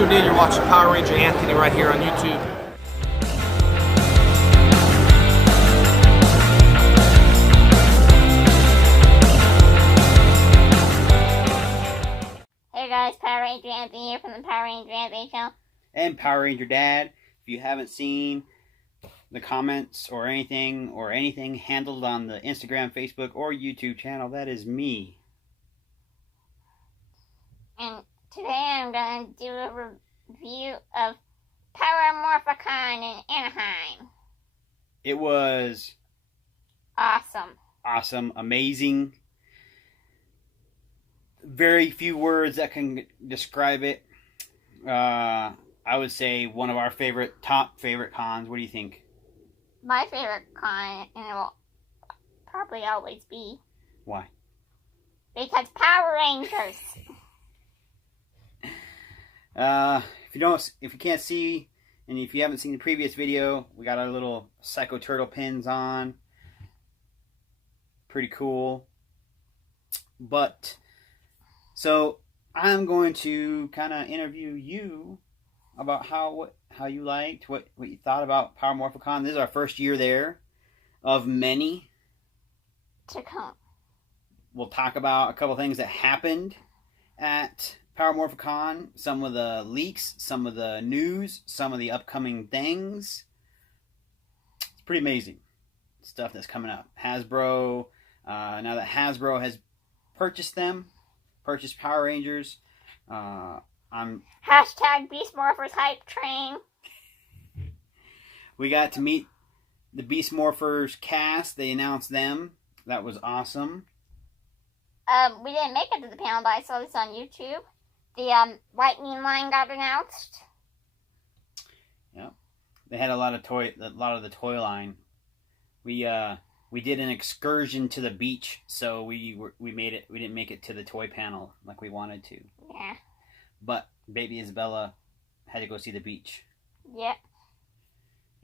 tuned in. You're watching Power Ranger Anthony right here on YouTube. Hey guys, Power Ranger Anthony here from the Power Ranger Anthony channel. And Power Ranger Dad. If you haven't seen the comments or anything handled on the Instagram, Facebook, or YouTube channel, that is me. And today I'm going to do a review of Power Morphicon in Anaheim. It was awesome, amazing. Very few words that can describe it. I would say one of our top favorite cons. What do you think? My favorite con, and it will probably always be. Why? Because Power Rangers. If you can't see, and if you haven't seen the previous video, we got our little Psycho Turtle pins on. Pretty cool. But so I'm going to kind of interview you about how you liked, what you thought about Power Morphicon. This is our first year there, of many to come. We'll talk about a couple things that happened at Power Morphicon, some of the leaks, some of the news, some of the upcoming things. It's pretty amazing stuff that's coming up. Hasbro, now that Hasbro has purchased Power Rangers, Hashtag Beast Morphers Hype Train. We got to meet the Beast Morphers cast. They announced them. That was awesome. We didn't make it to the panel, but I saw this on YouTube. The lightning line got announced. Yeah, they had a lot of the toy line. We did an excursion to the beach, so we didn't make it to the toy panel like we wanted to. Yeah. But baby Isabella had to go see the beach. Yep.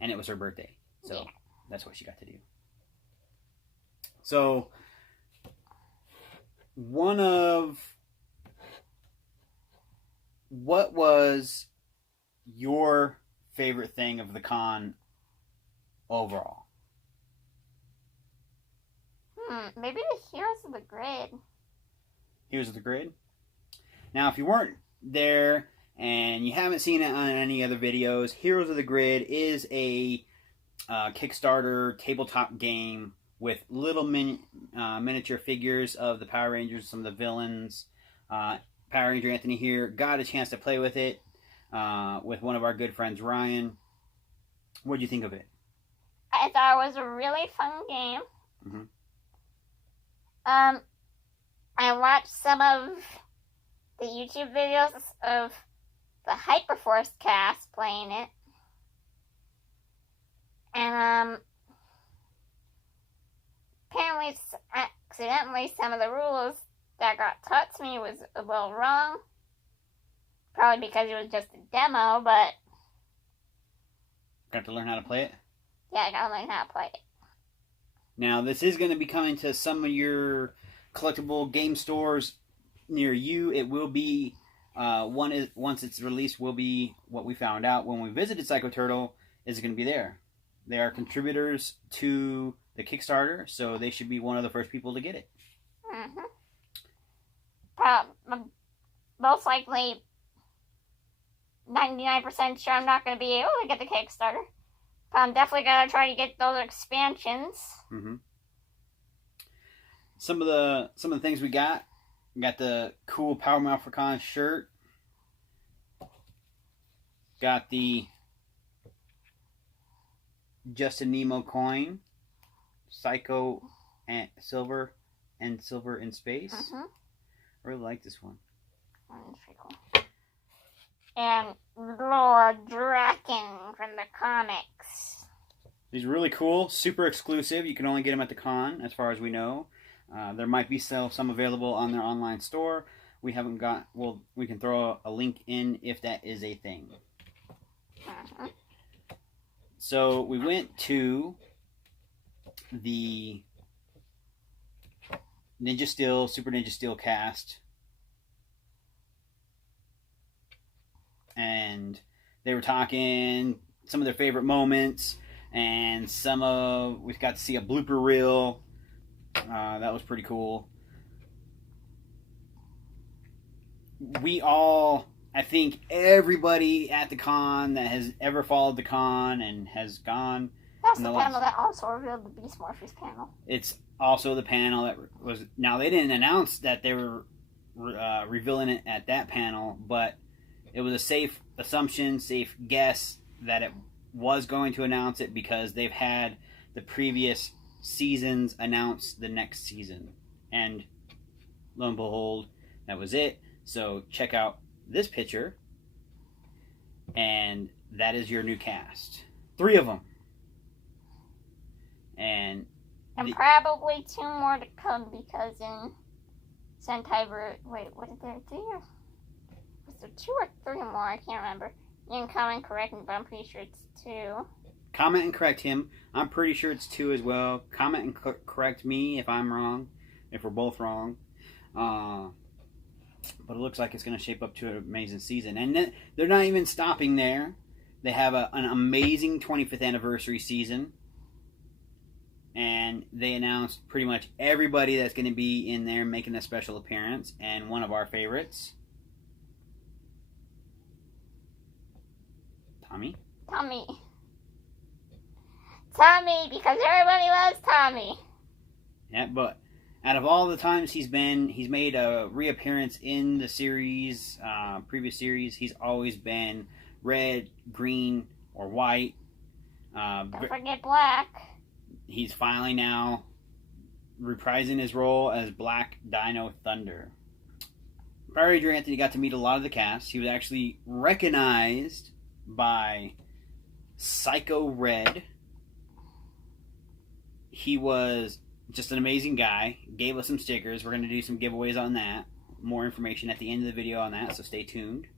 And it was her birthday, so yeah. That's what she got to do. So what was your favorite thing of the con overall? Maybe the Heroes of the Grid. Heroes of the Grid? Now, if you weren't there and you haven't seen it on any other videos, Heroes of the Grid is a Kickstarter tabletop game with little miniature figures of the Power Rangers, some of the villains. Power Ranger Anthony here got a chance to play with it with one of our good friends, Ryan. What did you think of it? I thought it was a really fun game. Mm-hmm. I watched some of the YouTube videos of the Hyperforce cast playing it. And, apparently, accidentally, some of the rules that got taught to me was a little wrong. Probably because it was just a demo, but... Got to learn how to play it? Yeah, I gotta learn how to play it. Now, this is going to be coming to some of your collectible game stores near you. It will be, once it's released, will be what we found out when we visited Psycho Turtle, is going to be there. They are contributors to the Kickstarter, so they should be one of the first people to get it. Most likely, 99% sure I'm not going to be able to get the Kickstarter. But I'm definitely going to try to get those expansions. Mm-hmm. Some of the things we got the cool Power Morphicon shirt. Got the Justin Nemo coin, Psycho and Silver in Space. Mm-hmm. I really like this one. That's pretty cool. And Lord Draken from the comics. These are really cool, super exclusive. You can only get them at the con, as far as we know. There might be some available on their online store. We haven't got. Well, we can throw a link in if that is a thing. Mm-hmm. So we went to the Super Ninja Steel cast, and and they were talking some of their favorite moments, and we've got to see a blooper reel. That was pretty cool. I think everybody at the con that has ever followed the con and has gone. That's the panel that also revealed the Beast Morphers panel. It's also the panel that was. Now, they didn't announce that they were revealing it at that panel, but it was a safe assumption, safe guess that it was going to announce it because they've had the previous seasons announce the next season. And lo and behold, that was it. So check out this picture, and that is your new cast. 3 of them. And probably 2 more to come, because in Sentai wait, what did there do? Was there 2 or 3 more? I can't remember. You can comment and correct me, but I'm pretty sure it's 2. Comment and correct him. I'm pretty sure it's 2 as well. Comment and correct me if I'm wrong, if we're both wrong. But it looks like it's going to shape up to an amazing season. And they're not even stopping there. They have an amazing 25th anniversary season. And they announced pretty much everybody that's going to be in there making a special appearance. And one of our favorites, Tommy, because everybody loves Tommy. Yeah, but out of all the times he's made a reappearance in the series, previous series, he's always been red, green, or white. Don't forget black. He's finally now reprising his role as Black Dino Thunder. Power Ranger Anthony got to meet a lot of the cast. He was actually recognized by Psycho Red. He was just an amazing guy. Gave us some stickers. We're going to do some giveaways on that. More information at the end of the video on that, so stay tuned.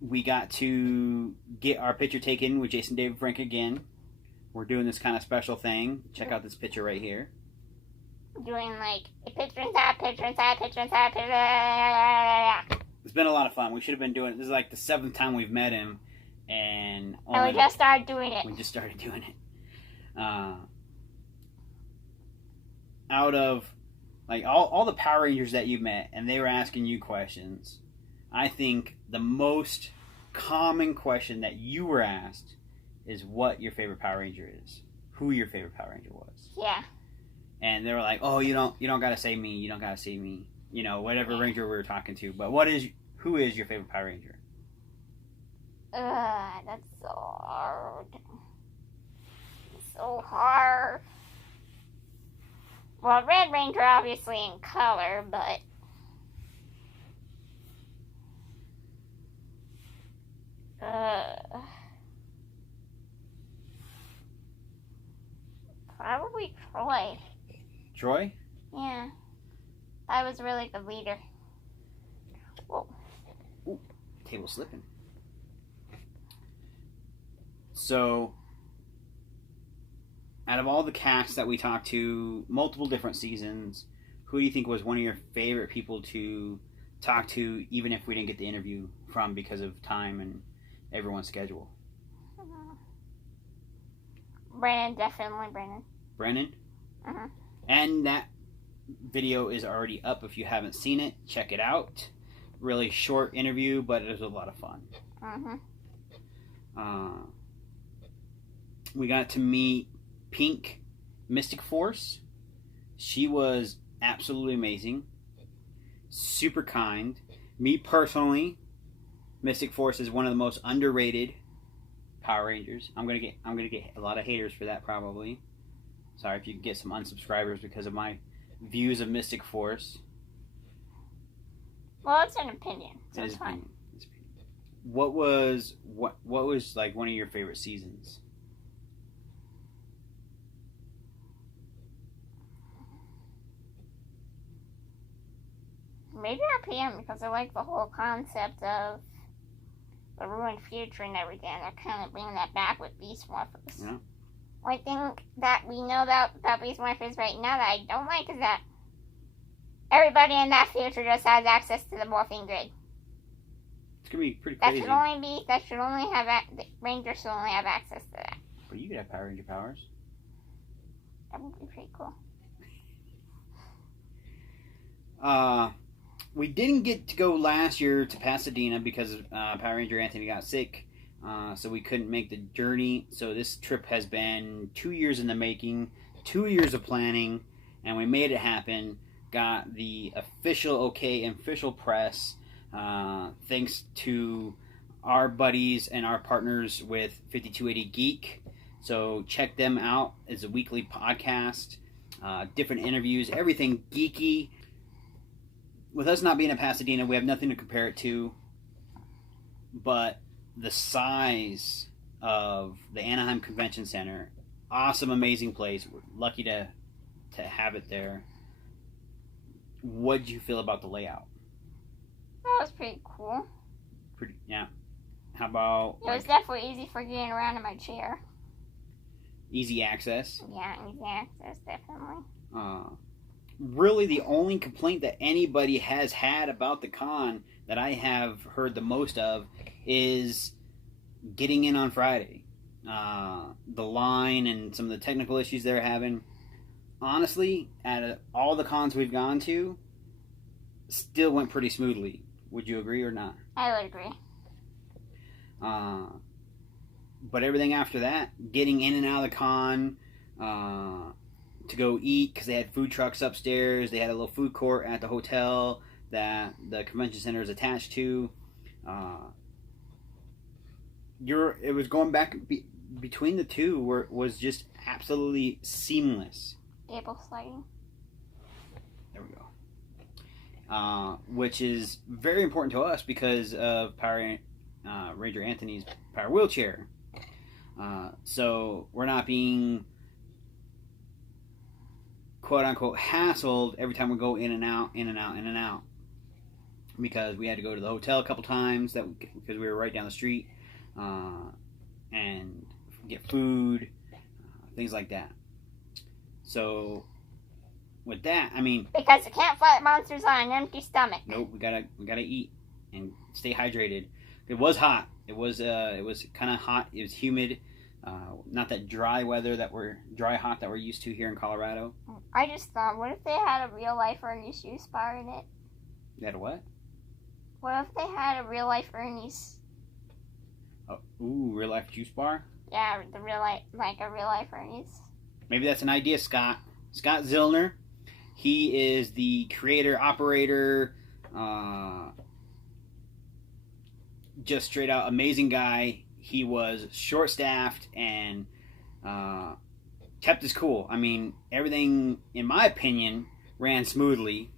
We got to get our picture taken with Jason David Frank again. We're doing this kind of special thing. Check out this picture right here. Doing like a picture inside, picture inside, picture inside, picture. It's been a lot of fun. We should have been doing it. This is like the 7th time we've met him. And we just started doing it. We just started doing it. Out of like all the Power Rangers that you met, and they were asking you questions, I think the most common question that you were asked is what your favorite Power Ranger is. Who your favorite Power Ranger was. Yeah. And they were like, "Oh, you don't gotta say me. You don't gotta say me. You know, whatever Ranger we were talking to. But who is your favorite Power Ranger?" That's so hard. So hard. Well, Red Ranger obviously in color, but probably Troy. Troy? Yeah. I was really the leader. Whoa. Ooh, table slipping. So, out of all the casts that we talked to, multiple different seasons, who do you think was one of your favorite people to talk to, even if we didn't get the interview from because of time and everyone's schedule? Brandon, definitely Brandon. Brandon? Uh-huh. And that video is already up. If you haven't seen it, check it out. Really short interview, but it was a lot of fun. We got to meet Pink Mystic Force. She was absolutely amazing. Super kind. Me personally, Mystic Force is one of the most underrated Power Rangers. I'm gonna get a lot of haters for that probably. Sorry if you can get some unsubscribers because of my views of Mystic Force. Well, it's an opinion. So it's fine. Opinion. What was like one of your favorite seasons? Maybe RPM, because I like the whole concept of the ruined future and everything. They're kind of bringing that back with Beast Morphers. Yeah. One thing that we know about Beast Morphers right now that I don't like is that everybody in that future just has access to the morphing grid. It's gonna be pretty That crazy. should only have the Rangers should only have access to that. But you could have Power Ranger powers. That would be pretty cool. We didn't get to go last year to Pasadena because Power Ranger Anthony got sick, so we couldn't make the journey. So this trip has been 2 years in the making, 2 years of planning, and we made it happen. Got the official okay and official press, thanks to our buddies and our partners with 5280 Geek. So check them out. It's a weekly podcast, different interviews, everything geeky. With us not being in Pasadena, we have nothing to compare it to, but the size of the Anaheim Convention Center, awesome, amazing place. We're lucky to have it there. What did you feel about the layout? That was pretty cool. Yeah. How about It was definitely easy for getting around in my chair. easy access? Yeah, easy access, definitely. Really, the only complaint that anybody has had about the con that I have heard the most of is getting in on Friday. The line and some of the technical issues they're having. Honestly, out of all the cons we've gone to, still went pretty smoothly. Would you agree or not? I would agree. But everything after that, getting in and out of the con, to go eat, because they had food trucks upstairs. They had a little food court at the hotel that the convention center is attached to. It was going back between the two where it was just absolutely seamless. Table sliding. There we go. Which is very important to us because of Power Ranger Anthony's power wheelchair. So we're not being quote unquote hassled every time we go in and out, in and out, in and out. Because we had to go to the hotel a couple times because we were right down the street, and get food, things like that. So with that, I mean, Because you can't fight monsters on an empty stomach. nope, we gotta eat and stay hydrated. It was hot. It was kind of hot. It was humid. Not that dry hot that we're used to here in Colorado. I just thought, what if they had a real life Ernie's juice bar in it? You had a what? What if they had a real life Ernie's? Oh, ooh, real life juice bar. Yeah, the real life, like a real life Ernie's. Maybe that's an idea, Scott. Scott Zillner. He is the creator, operator, just straight out amazing guy. He was short-staffed and kept his cool. I mean, everything, in my opinion, ran smoothly.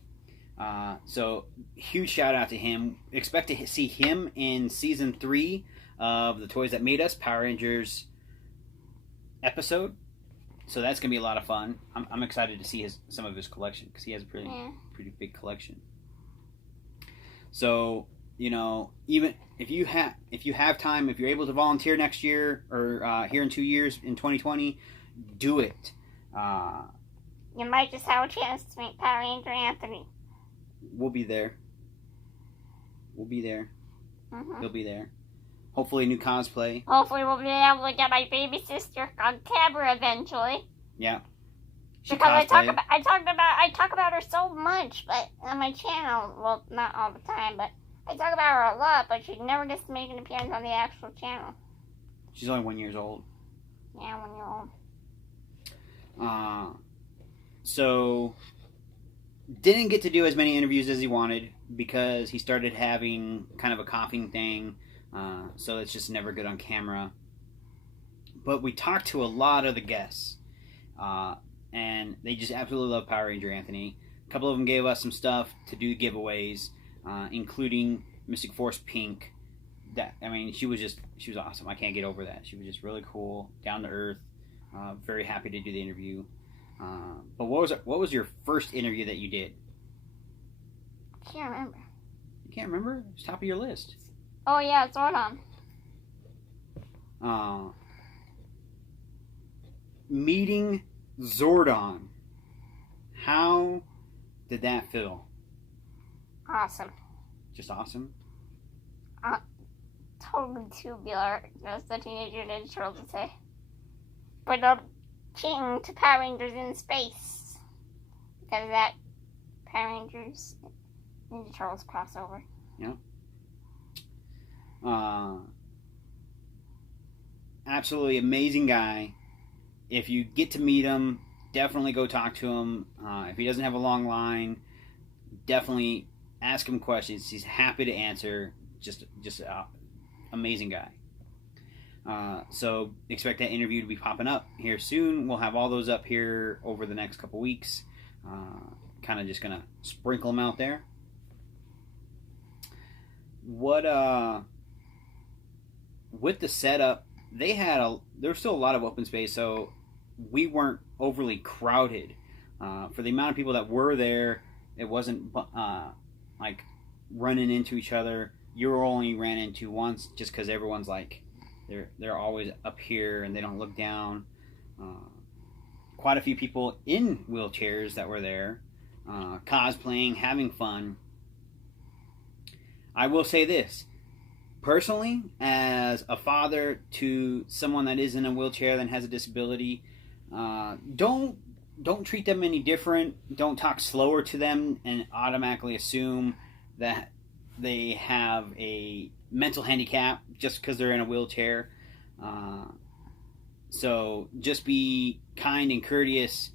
So, huge shout-out to him. Expect to see him in Season 3 of the Toys That Made Us, Power Rangers episode. So that's going to be a lot of fun. I'm excited to see some of his collection because he has a pretty big collection. So, even if you have time, if you're able to volunteer next year or here in 2 years in 2020, do it. You might just have a chance to meet Power Ranger Anthony. We'll be there. Mm-hmm. He'll be there. Hopefully, new cosplay. Hopefully, we'll be able to get my baby sister on camera eventually. Yeah. Because I talk about her so much, but on my channel, well, not all the time, but I talk about her a lot, but she never gets to make an appearance on the actual channel. She's only 1 year old. Yeah, 1 year old. So didn't get to do as many interviews as he wanted because he started having kind of a coughing thing. So it's just never good on camera. But we talked to a lot of the guests, and they just absolutely love Power Ranger Anthony. A couple of them gave us some stuff to do giveaways, including Mystic Force Pink. She was awesome. I can't get over that. She was just really cool, down to earth. Very happy to do the interview. But what was your first interview that you did? I can't remember. You can't remember? It's top of your list. Oh yeah, Zordon. Meeting Zordon. How did that feel? Awesome. Just awesome? Totally tubular, as the Teenager Ninja Turtles would say. But king to Power Rangers in space. Because of that Power Rangers Ninja Turtles crossover. Yeah. Absolutely amazing guy. If you get to meet him, definitely go talk to him. If he doesn't have a long line, definitely ask him questions. He's happy to answer. Just amazing guy. So expect that interview to be popping up here soon. We'll have all those up here over the next couple weeks. Kind of just gonna sprinkle them out there. With the setup, there's still a lot of open space, so we weren't overly crowded. For the amount of people that were there, it wasn't like running into each other. You only ran into once, just because everyone's like they're always up here and they don't look down. Quite a few people in wheelchairs that were there, cosplaying, having fun. I will say this. Personally, as a father to someone that is in a wheelchair that has a disability, don't treat them any different. Don't talk slower to them and automatically assume that they have a mental handicap just because they're in a wheelchair. So just be kind and courteous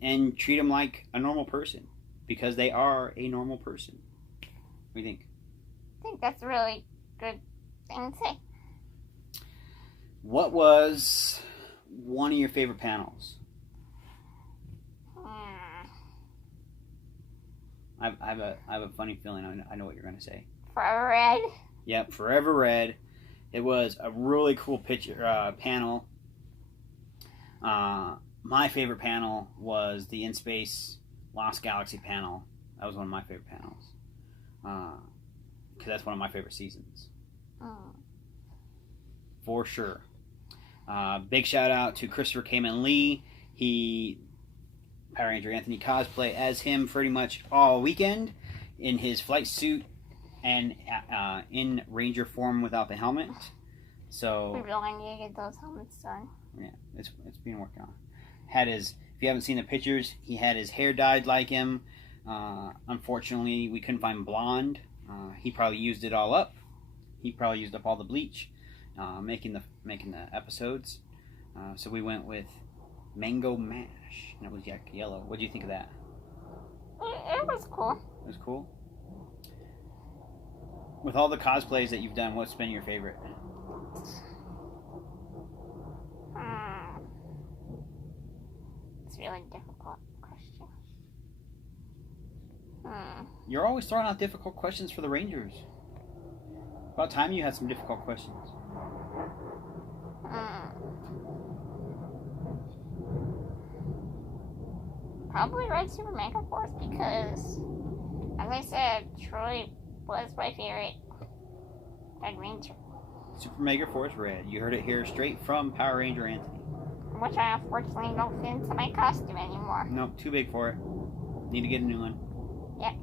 and treat them like a normal person, because they are a normal person. What do you think? I think that's a really good thing to say. What was one of your favorite panels? I have a funny feeling I know what you're going to say. Forever Red. Yep, Forever Red. It was a really cool panel. My favorite panel was the In Space Lost Galaxy panel. That was one of my favorite panels. Because that's one of my favorite seasons. For sure. Big shout out to Christopher Kamen Lee. He Power Ranger Anthony cosplay as him pretty much all weekend in his flight suit and in Ranger form without the helmet. So We really need to get those helmets done. yeah, it's being worked on. If you haven't seen the pictures, he had his hair dyed like him. Unfortunately, we couldn't find blonde. He probably used it all up. He probably used up all the bleach making the episodes. So we went with Mango Mash, and it was yellow. What do you think of that? It was cool. It was cool. With all the cosplays that you've done, what's been your favorite? It's a really difficult question. You're always throwing out difficult questions for the Rangers. About time you had some difficult questions. Probably Red Super Mega Force, because, as I said, Troy was my favorite Red Ranger. Super Mega Force Red. You heard it here straight from Power Ranger Anthony. Which I unfortunately don't fit into my costume anymore. Nope, too big for it. Need to get a new one. Yep.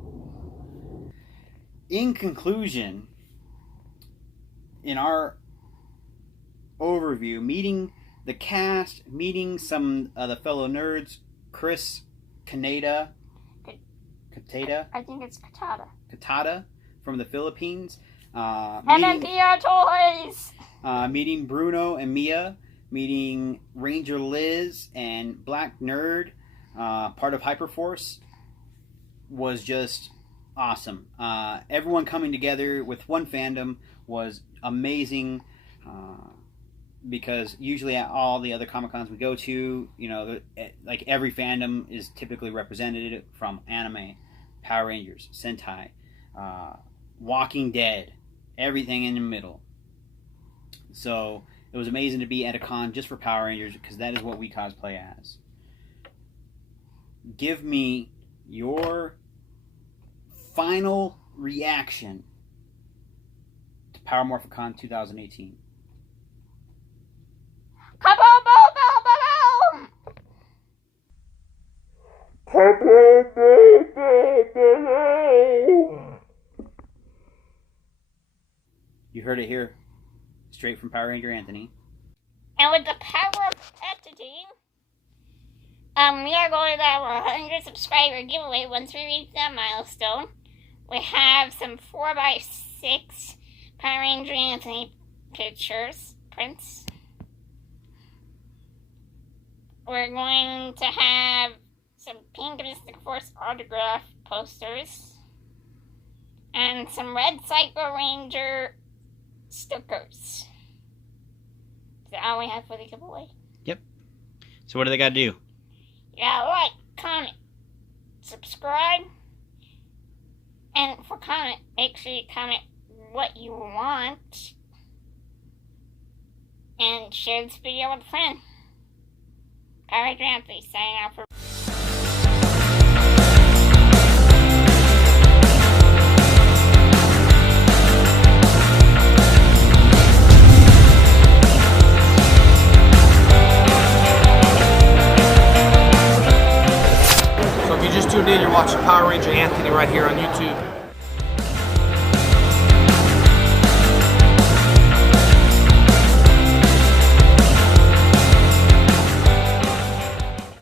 In conclusion, in our overview, meeting the cast, meeting some of the fellow nerds, Chris Caneda, I think it's Katada from the Philippines. MMPR Toys! Meeting Bruno and Mia, meeting Ranger Liz and Black Nerd, part of Hyperforce, was just awesome. Everyone coming together with one fandom was amazing. Because usually at all the other Comic-Cons we go to, you know, like every fandom is typically represented from anime, Power Rangers, Sentai, Walking Dead, everything in the middle. So it was amazing to be at a con just for Power Rangers, because that is what we cosplay as. Give me your final reaction to Power Morphicon 2018. Kaboom, boom, boom, boom, boom! You heard it here. Straight from Power Ranger Anthony. And with the power of editing, we are going to have a 100 subscriber giveaway once we reach that milestone. We have some 4x6 Power Ranger Anthony prints. We're going to have some Pink Mystic Force autograph posters. And some Red Psycho Ranger stickers. Is that all we have for the giveaway? Yep. So what do they got to do? You gotta like, comment, subscribe, and for comment, make sure you comment what you want, and share this video with a friend. Power Ranger Anthony signing out for. So if you just tuned in, you're watching Power Ranger Anthony right here on YouTube.